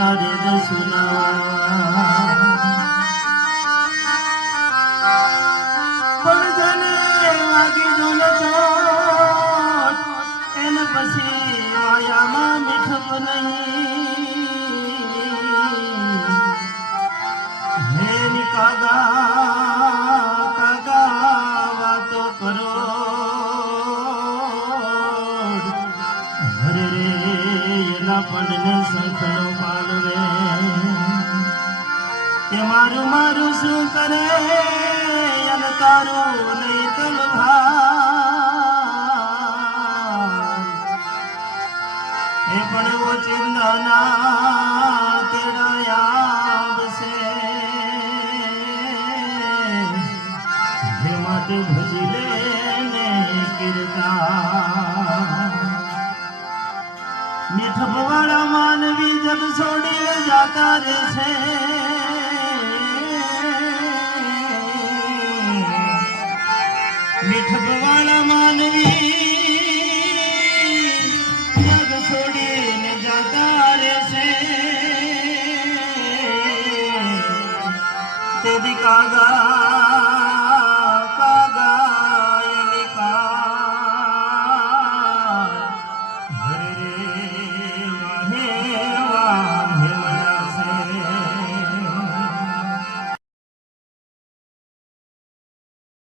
તારે જ સુનાવા પણ જને વાગી જો ને ચોટ એને પછી માયામાં મીઠપ નહીં હે કાગા વાતો કરો હરે રે એના પણને શંખનો પાલવે એ મારું શું કરે અને તારું નહીં તલભાર એ પણ ઓ ચિંદાના તેડા આવશે હે માટે ભજી લે ને કીર્તા મીઠપવાળા માનવી જગ છોડીને જાતા રહેશે મીઠપવાળા માનવી જગ છોડીને જાતા રહેશે તેદી કાગા